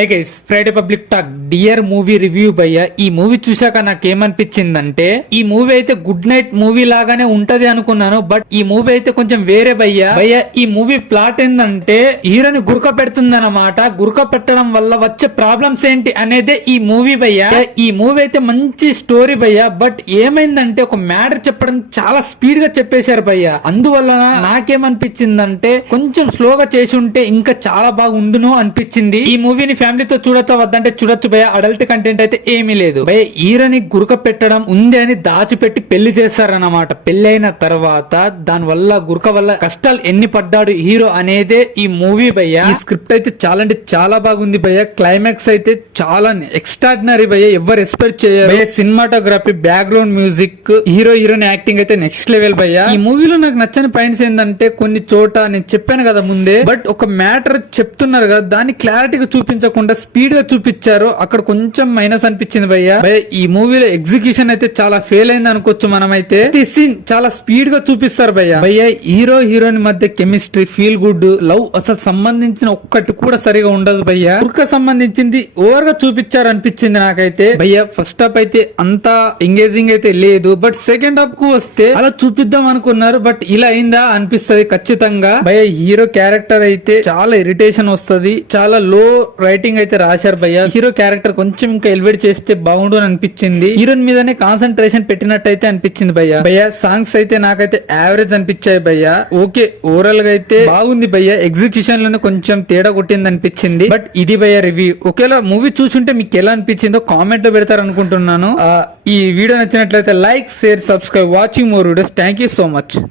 Friday public talk dear movie review భయ్య. ఈ movie చూశాక నాకేమనిపించిందంటే ఈ మూవీ అయితే గుడ్ నైట్ మూవీ లాగానే ఉంటది అనుకున్నాను, బట్ ఈ మూవీ అయితే కొంచెం వేరే భయ్య. ఈ మూవీ ప్లాట్ ఏంటంటే హీరోని గురక పెడుతుందన్నమాట. గురక పెట్టడం వల్ల వచ్చే ప్రాబ్లమ్స్ ఏంటి అనేదే ఈ మూవీ భయ్య. ఈ మూవీ అయితే మంచి స్టోరీ భయ్య, బట్ ఏమైందంటే ఒక మ్యాటర్ చెప్పడం చాలా స్పీడ్ గా చెప్పేశారు భయ్య. అందువల్ల నాకేమనిపించిందంటే కొంచెం స్లోగా చేసి ఉంటే ఇంకా చాలా బాగుండును అనిపించింది. ఈ మూవీని ఫ్యామిలీతో చూడొచ్చా వద్దంటే చూడొచ్చు భయ. అడల్ట్ కంటెంట్ అయితే ఏమీ లేదు భయ. హీరోని గురక పెట్టడం ఉంది అని దాచిపెట్టి పెళ్లి చేస్తారన్నమాట. పెళ్లి అయిన తర్వాత దాని వల్ల గురక వల్ల కష్టాలు ఎన్ని పడ్డాడు హీరో అనేదే ఈ మూవీ భయ్య. ఈ స్క్రిప్ట్ అయితే చాలా అంటే చాలా బాగుంది భయ్య. క్లైమాక్స్ అయితే చాలా ఎక్స్ట్రాడినరీ భయ్య, ఎవరు ఎక్స్పెక్ట్ చేయరు. Cinematography, background music, heroine acting అయితే నెక్స్ట్ లెవెల్ భయ్య. ఈ మూవీలో నాకు నచ్చని పాయింట్స్ ఏంటంటే కొన్ని చోట నేను చెప్పాను కదా ముందే, బట్ ఒక మ్యాటర్ చెప్తున్నారు కదా దాన్ని క్లారిటీగా చూపించకుండా స్పీడ్ గా చూపించారు. అక్కడ కొంచెం మైనస్ అనిపించింది భయ్య. ఈ మూవీలో ఎగ్జిక్యూషన్ అయితే చాలా ఫెయిల్ అయింది అనుకోవచ్చు. మనమైతే సీన్ చాలా స్పీడ్ గా చూపిస్తారు భయ్య. హీరో హీరోయిన్ మధ్య కెమిస్ట్రీ, ఫీల్ గుడ్, లవ్ అసలు సంబంధించిన ఒక్కటి కూడా సరిగా ఉండదు భయ్య. ఊరిక సంబంధించింది ఓవర్ గా చూపించారు అనిపించింది నాకైతే భయ్య. ఫస్ట్ హాఫ్ అయితే అంతా ఎంగేజింగ్ అయితే లేదు, బట్ సెకండ్ హాఫ్ కు వస్తే అలా చూపిద్దాం అనుకున్నారు, బట్ ఇలా అయిందా అనిపిస్తుంది ఖచ్చితంగా భయ్య. హీరో క్యారెక్టర్ అయితే చాలా ఇరిటేషన్ వస్తుంది. చాలా లో రైటింగ్ అయితే రాశారు భయ్య. హీరో క్యారెక్టర్ కొంచెం ఇంకా ఎలివేట్ చేస్తే బాగుండు అని అనిపించింది. హీరోయిన్ మీదనే కాన్సన్ట్రేషన్ పెట్టినట్టయితే అనిపించింది భయ్య. సాంగ్స్ అయితే నాకైతే యావరేజ్ అనిపించాయి భయ్య. ఓకే, ఓవరాల్ గా అయితే బాగుంది భయ్య. ఎగ్జిక్యూషన్ లోనే కొంచెం తేడా కొట్టింది అనిపించింది, బట్ ఇది భయ్య రివ్యూ. ఒకేలా మూవీ చూసుంటే మీకు ఎలా అనిపించిందో కామెంట్ లో పెడతారు అనుకుంటున్నాను. ఈ వీడియో నచ్చినట్లయితే like, share, subscribe. Watching more videos. Thank you so much.